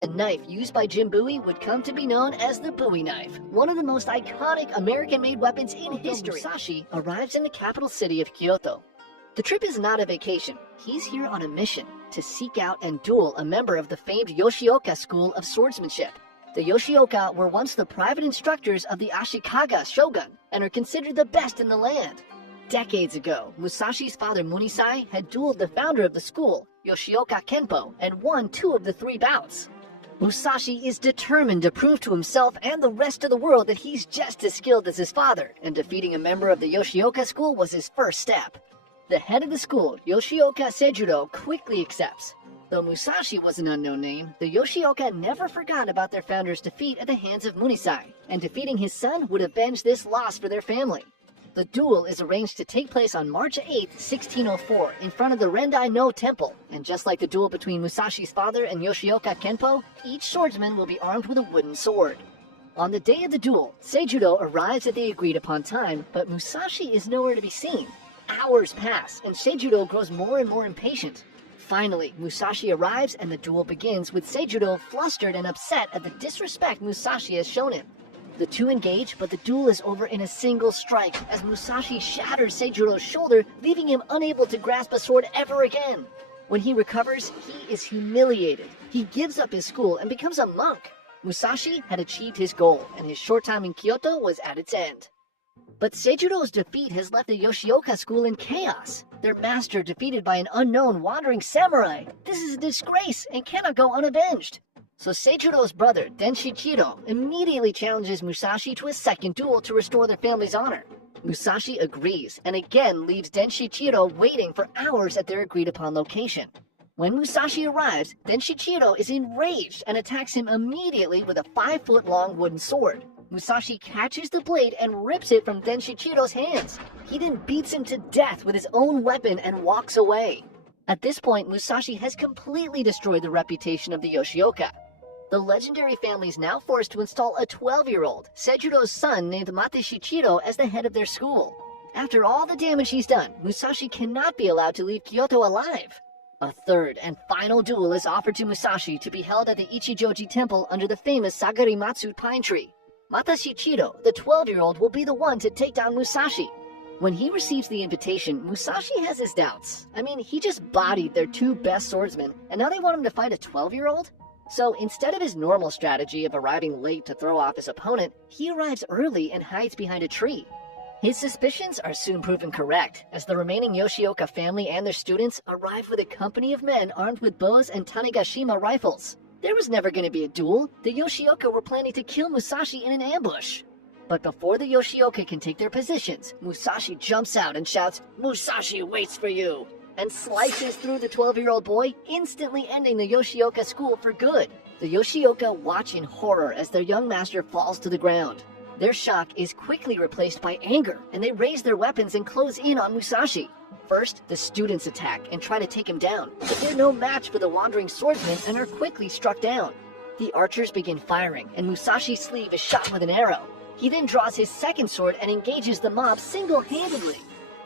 The knife used by Jim Bowie would come to be known as the Bowie knife, one of the most iconic American-made weapons in history. Musashi arrives in the capital city of Kyoto. The trip is not a vacation. He's here on a mission to seek out and duel a member of the famed Yoshioka school of swordsmanship. The Yoshioka were once the private instructors of the Ashikaga shogun and are considered the best in the land. Decades ago, Musashi's father Munisai had dueled the founder of the school, Yoshioka Kenpo, and won 2 of the 3 bouts. Musashi is determined to prove to himself and the rest of the world that he's just as skilled as his father, and defeating a member of the Yoshioka school was his first step. The head of the school, Yoshioka Seijudo, quickly accepts. Though Musashi was an unknown name, the Yoshioka never forgot about their founder's defeat at the hands of Munisai, and defeating his son would avenge this loss for their family. The duel is arranged to take place on March 8, 1604, in front of the Rendai No Temple, and just like the duel between Musashi's father and Yoshioka Kenpo, each swordsman will be armed with a wooden sword. On the day of the duel, Seijudo arrives at the agreed-upon time, but Musashi is nowhere to be seen. Hours pass, and Seijudo grows more and more impatient. Finally, Musashi arrives and the duel begins, with Seijudo flustered and upset at the disrespect Musashi has shown him. The two engage, but the duel is over in a single strike, as Musashi shatters Seijudo's shoulder, leaving him unable to grasp a sword ever again. When he recovers, he is humiliated. He gives up his school and becomes a monk. Musashi had achieved his goal, and his short time in Kyoto was at its end. But Seijudo's defeat has left the Yoshioka school in chaos. Their master defeated by an unknown wandering samurai. This is a disgrace and cannot go unavenged. So Seijudo's brother, Denshichiro, immediately challenges Musashi to a second duel to restore their family's honor. Musashi agrees, and again leaves Denshichiro waiting for hours at their agreed-upon location. When Musashi arrives, Denshichiro is enraged and attacks him immediately with a 5-foot-long wooden sword. Musashi catches the blade and rips it from Denshichiro's hands. He then beats him to death with his own weapon and walks away. At this point, Musashi has completely destroyed the reputation of the Yoshioka. The legendary family is now forced to install a 12-year-old, Seijudo's son named Mate Shichiro, as the head of their school. After all the damage he's done, Musashi cannot be allowed to leave Kyoto alive. A third and final duel is offered to Musashi to be held at the Ichijoji Temple under the famous Sagarimatsu pine tree. Mata Shichiro, the 12-year-old, will be the one to take down Musashi. When he receives the invitation, Musashi has his doubts. I mean, he just bodied their 2 best swordsmen, and now they want him to fight a 12-year-old? So instead of his normal strategy of arriving late to throw off his opponent, he arrives early and hides behind a tree. His suspicions are soon proven correct, as the remaining Yoshioka family and their students arrive with a company of men armed with bows and Tanegashima rifles. There was never going to be a duel. The Yoshioka were planning to kill Musashi in an ambush. But before the Yoshioka can take their positions, Musashi jumps out and shouts, "Musashi waits for you!" and slices through the 12-year-old boy, instantly ending the Yoshioka school for good. The Yoshioka watch in horror as their young master falls to the ground. Their shock is quickly replaced by anger, and they raise their weapons and close in on Musashi. First, the students attack and try to take him down, but they're no match for the wandering swordsmen and are quickly struck down. The archers begin firing, and Musashi's sleeve is shot with an arrow. He then draws his second sword and engages the mob single-handedly.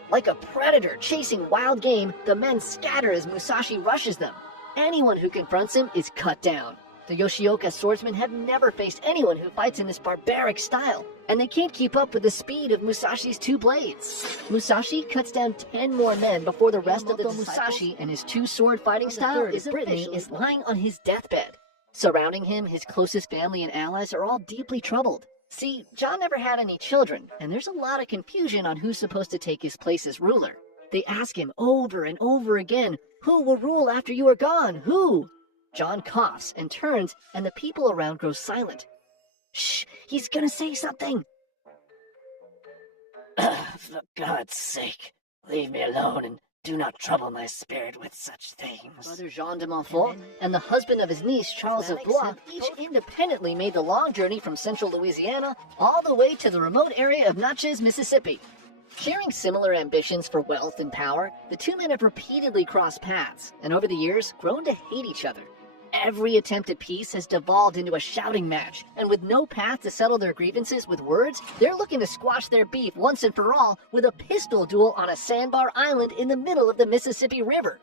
Like a predator chasing wild game, the men scatter as Musashi rushes them. Anyone who confronts him is cut down. The Yoshioka swordsmen have never faced anyone who fights in this barbaric style, and they can't keep up with the speed of Musashi's 2 blades. Musashi cuts down 10 more men before the rest of the Musashi and his 2-sword fighting style is Brittany is lying on his deathbed. Surrounding him, his closest family and allies are all deeply troubled. See, John never had any children, and there's a lot of confusion on who's supposed to take his place as ruler. They ask him over and over again, "Who will rule after you are gone? Who?" John coughs and turns, and the people around grow silent. "Shh, he's gonna say something." For God's sake, leave me alone and do not trouble my spirit with such things. Brother Jean de Montfort and the husband of his niece, Charles of Blois, each independently made the long journey from central Louisiana all the way to the remote area of Natchez, Mississippi. Sharing similar ambitions for wealth and power, the 2 men have repeatedly crossed paths, and over the years, grown to hate each other. Every attempt at peace has devolved into a shouting match, and with no path to settle their grievances with words, they're looking to squash their beef once and for all with a pistol duel on a sandbar island in the middle of the Mississippi River.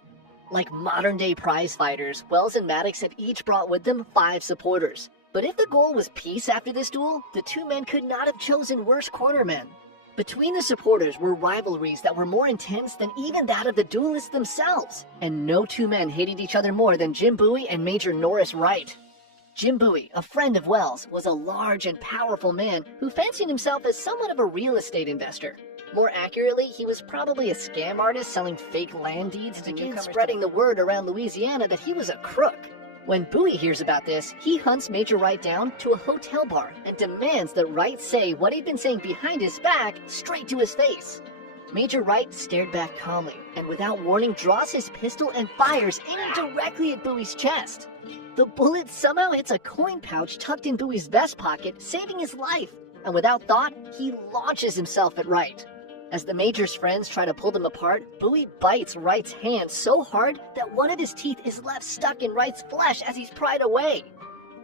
Like modern-day prize fighters, Wells and Maddox had each brought with them 5 supporters. But if the goal was peace after this duel, the two men could not have chosen worse cornermen. Between the supporters were rivalries that were more intense than even that of the duelists themselves, and no two men hated each other more than Jim Bowie and Major Norris Wright. Jim Bowie, a friend of Wells, was a large and powerful man who fancied himself as somewhat of a real estate investor. More accurately, he was probably a scam artist selling fake land deeds to begin spreading the word around Louisiana that he was a crook. When Bowie hears about this, he hunts Major Wright down to a hotel bar and demands that Wright say what he'd been saying behind his back straight to his face. Major Wright stared back calmly and without warning draws his pistol and fires, aiming directly at Bowie's chest. The bullet somehow hits a coin pouch tucked in Bowie's vest pocket, saving his life, and without thought, he launches himself at Wright. As the Major's friends try to pull them apart, Bowie bites Wright's hand so hard that one of his teeth is left stuck in Wright's flesh as he's pried away.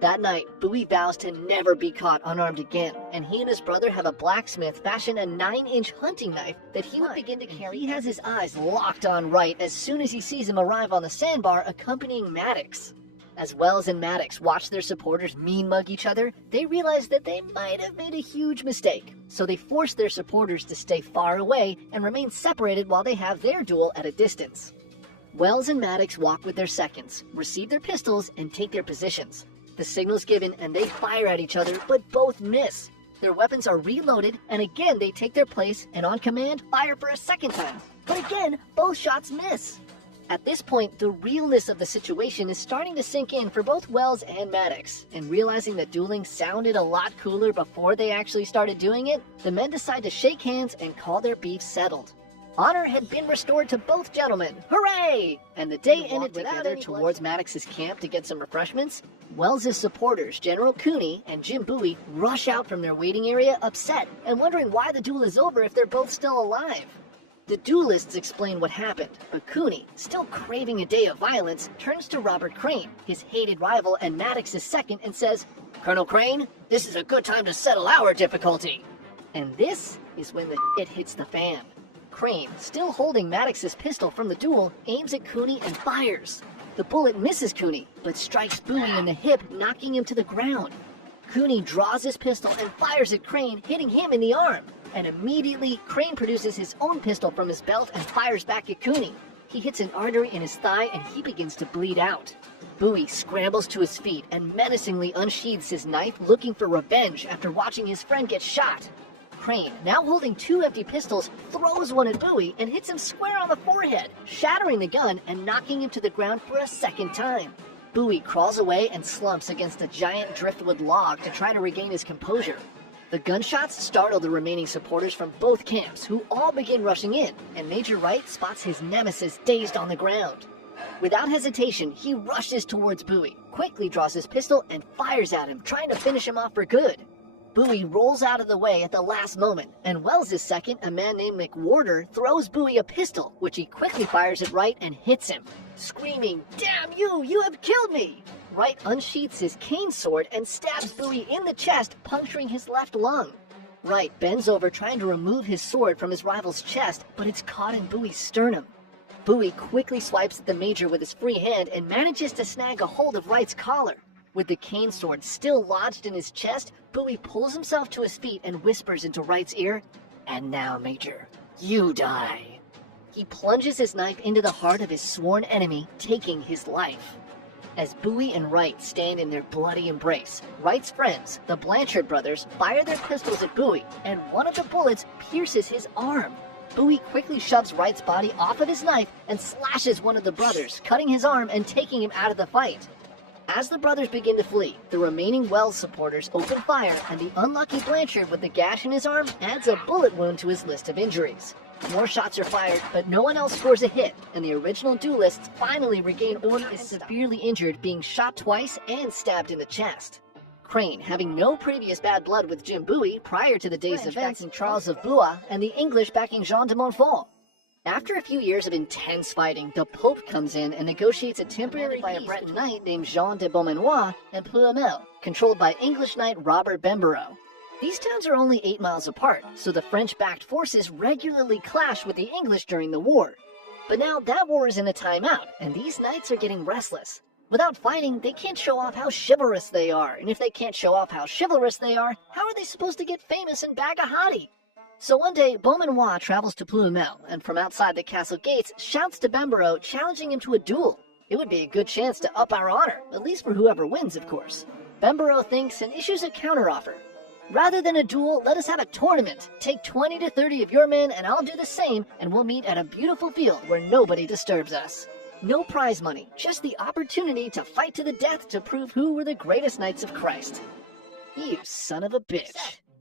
That night, Bowie vows to never be caught unarmed again, and he and his brother have a blacksmith fashion a 9-inch hunting knife that he will begin to carry. He has his eyes locked on Wright as soon as he sees him arrive on the sandbar accompanying Maddox. As Wells and Maddox watch their supporters mean-mug each other, they realize that they might have made a huge mistake. So they force their supporters to stay far away and remain separated while they have their duel at a distance. Wells and Maddox walk with their seconds, receive their pistols, and take their positions. The signal's given and they fire at each other, but both miss. Their weapons are reloaded, and again they take their place and on command fire for a second time. But again, both shots miss. At this point, the realness of the situation is starting to sink in for both Wells and Maddox, and realizing that dueling sounded a lot cooler before they actually started doing it, the men decide to shake hands and call their beef settled. Honor had been restored to both gentlemen, hooray! And the day ended together towards Maddox's camp to get some refreshments. Wells's supporters, General Cooney and Jim Bowie, rush out from their waiting area upset and wondering why the duel is over if they're both still alive. The duelists explain what happened, but Cooney, still craving a day of violence, turns to Robert Crane, his hated rival and Maddox's second, and says, "Colonel Crane, this is a good time to settle our difficulty." And this is when the shit hits the fan. Crane, still holding Maddox's pistol from the duel, aims at Cooney and fires. The bullet misses Cooney, but strikes Bowie in the hip, knocking him to the ground. Cooney draws his pistol and fires at Crane, hitting him in the arm. And immediately, Crane produces his own pistol from his belt and fires back at Cooney. He hits an artery in his thigh and he begins to bleed out. Bowie scrambles to his feet and menacingly unsheathes his knife, looking for revenge after watching his friend get shot. Crane, now holding 2 empty pistols, throws one at Bowie and hits him square on the forehead, shattering the gun and knocking him to the ground for a second time. Bowie crawls away and slumps against a giant driftwood log to try to regain his composure. The gunshots startle the remaining supporters from both camps, who all begin rushing in, and Major Wright spots his nemesis dazed on the ground. Without hesitation, he rushes towards Bowie, quickly draws his pistol, and fires at him, trying to finish him off for good. Bowie rolls out of the way at the last moment, and Wells's second, a man named McWhorter, throws Bowie a pistol, which he quickly fires at Wright and hits him. Screaming, "Damn you, you have killed me!" Wright unsheaths his cane sword and stabs Bowie in the chest, puncturing his left lung. Wright bends over trying to remove his sword from his rival's chest, but it's caught in Bowie's sternum. Bowie quickly swipes at the Major with his free hand and manages to snag a hold of Wright's collar. With the cane sword still lodged in his chest, Bowie pulls himself to his feet and whispers into Wright's ear, "And now, Major, you die." He plunges his knife into the heart of his sworn enemy, taking his life. As Bowie and Wright stand in their bloody embrace, Wright's friends, the Blanchard brothers, fire their pistols at Bowie, and one of the bullets pierces his arm. Bowie quickly shoves Wright's body off of his knife and slashes one of the brothers, cutting his arm and taking him out of the fight. As the brothers begin to flee, the remaining Wells supporters open fire, and the unlucky Blanchard with the gash in his arm adds a bullet wound to his list of injuries. More shots are fired, but no one else scores a hit, and the original duelists finally regain order. Is severely injured, being shot twice and stabbed in the chest. Crane, having no previous bad blood with Jim Bowie prior to the day's events, in Charles of Blois, and the English backing Jean de Montfort. After a few years of intense fighting, the Pope comes in and negotiates a temporary peace by a Breton knight named Jean de Beaumanoir and Ploermel, controlled by English knight Robert Bembereau. These towns are only 8 miles apart, so the French-backed forces regularly clash with the English during the war. But now that war is in a timeout, and these knights are getting restless. Without fighting, they can't show off how chivalrous they are, and if they can't show off how chivalrous they are, how are they supposed to get famous in Bagahati? So one day, Beaumanoir travels to Plumel, and from outside the castle gates, shouts to Bembaro, challenging him to a duel. It would be a good chance to up our honor, at least for whoever wins, of course. Bembaro thinks and issues a counteroffer. Rather than a duel, let us have a tournament. Take 20 to 30 of your men, and I'll do the same, and we'll meet at a beautiful field where nobody disturbs us. No prize money, just the opportunity to fight to the death to prove who were the greatest knights of Christ. You son of a bitch.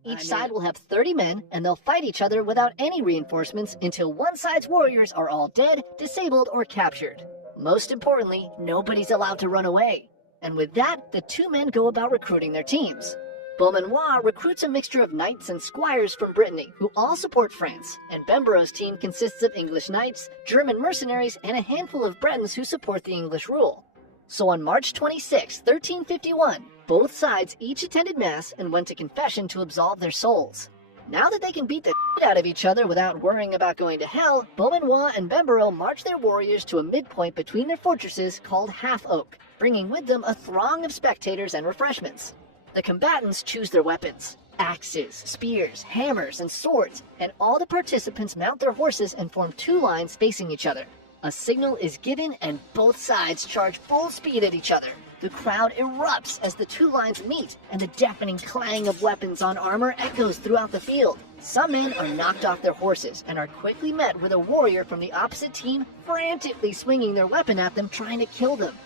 Each side will have 30 men, and they'll fight each other without any reinforcements until one side's warriors are all dead, disabled, or captured. Most importantly, nobody's allowed to run away. And with that, the two men go about recruiting their teams. Beaumanoir recruits a mixture of knights and squires from Brittany, who all support France, and Bembaro's team consists of English knights, German mercenaries, and a handful of Bretons who support the English rule. So on March 26, 1351, both sides each attended Mass and went to confession to absolve their souls. Now that they can beat the shit out of each other without worrying about going to hell, Beaumanoir and Bembaro march their warriors to a midpoint between their fortresses called Half Oak, bringing with them a throng of spectators and refreshments. The combatants choose their weapons: axes, spears, hammers, and swords, and all the participants mount their horses and form two lines facing each other. A signal is given and both sides charge full speed at each other. The crowd erupts as the two lines meet, and the deafening clang of weapons on armor echoes throughout the field. Some men are knocked off their horses and are quickly met with a warrior from the opposite team frantically swinging their weapon at them, trying to kill them.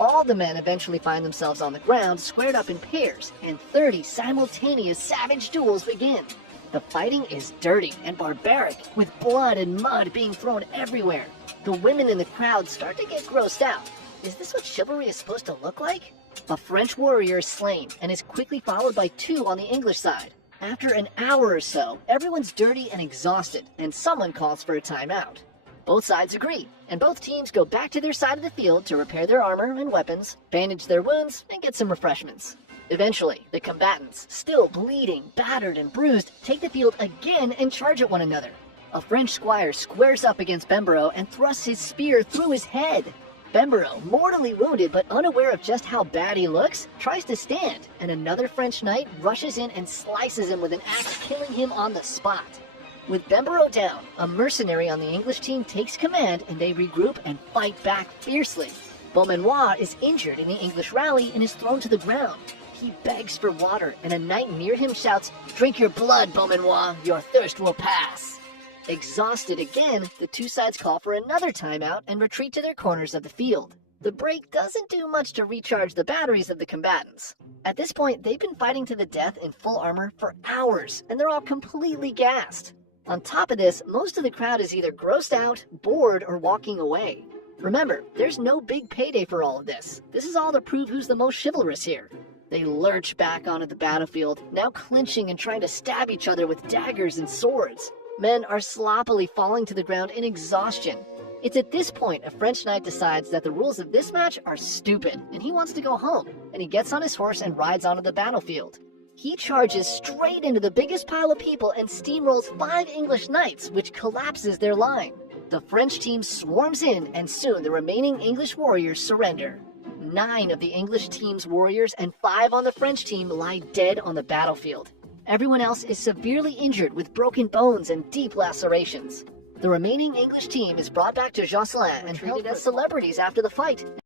All the men eventually find themselves on the ground, squared up in pairs, and 30 simultaneous savage duels begin. The fighting is dirty and barbaric, with blood and mud being thrown everywhere. The women in the crowd start to get grossed out. Is this what chivalry is supposed to look like? A French warrior is slain and is quickly followed by two on the English side. After an hour or so, everyone's dirty and exhausted, and someone calls for a timeout. Both sides agree, and both teams go back to their side of the field to repair their armor and weapons, bandage their wounds, and get some refreshments. Eventually, the combatants, still bleeding, battered, and bruised, take the field again and charge at one another. A French squire squares up against Bembaro and thrusts his spear through his head. Bembaro, mortally wounded but unaware of just how bad he looks, tries to stand, and another French knight rushes in and slices him with an axe, killing him on the spot. With Bembaro down, a mercenary on the English team takes command, and they regroup and fight back fiercely. Beaumanoir is injured in the English rally and is thrown to the ground. He begs for water, and a knight near him shouts, "Drink your blood, Beaumanoir, your thirst will pass." Exhausted again, the two sides call for another timeout and retreat to their corners of the field. The break doesn't do much to recharge the batteries of the combatants. At this point, they've been fighting to the death in full armor for hours, and they're all completely gassed. On top of this, most of the crowd is either grossed out, bored, or walking away. Remember, there's no big payday for all of this. This is all to prove who's the most chivalrous here. They lurch back onto the battlefield, now clinching and trying to stab each other with daggers and swords. Men are sloppily falling to the ground in exhaustion. It's at this point a French knight decides that the rules of this match are stupid, and he wants to go home, and he gets on his horse and rides onto the battlefield. He charges straight into the biggest pile of people and steamrolls 5 English knights, which collapses their line. The French team swarms in, and soon the remaining English warriors surrender. 9 of the English team's warriors and 5 on the French team lie dead on the battlefield. Everyone else is severely injured with broken bones and deep lacerations. The remaining English team is brought back to Josselin and treated as celebrities after the fight.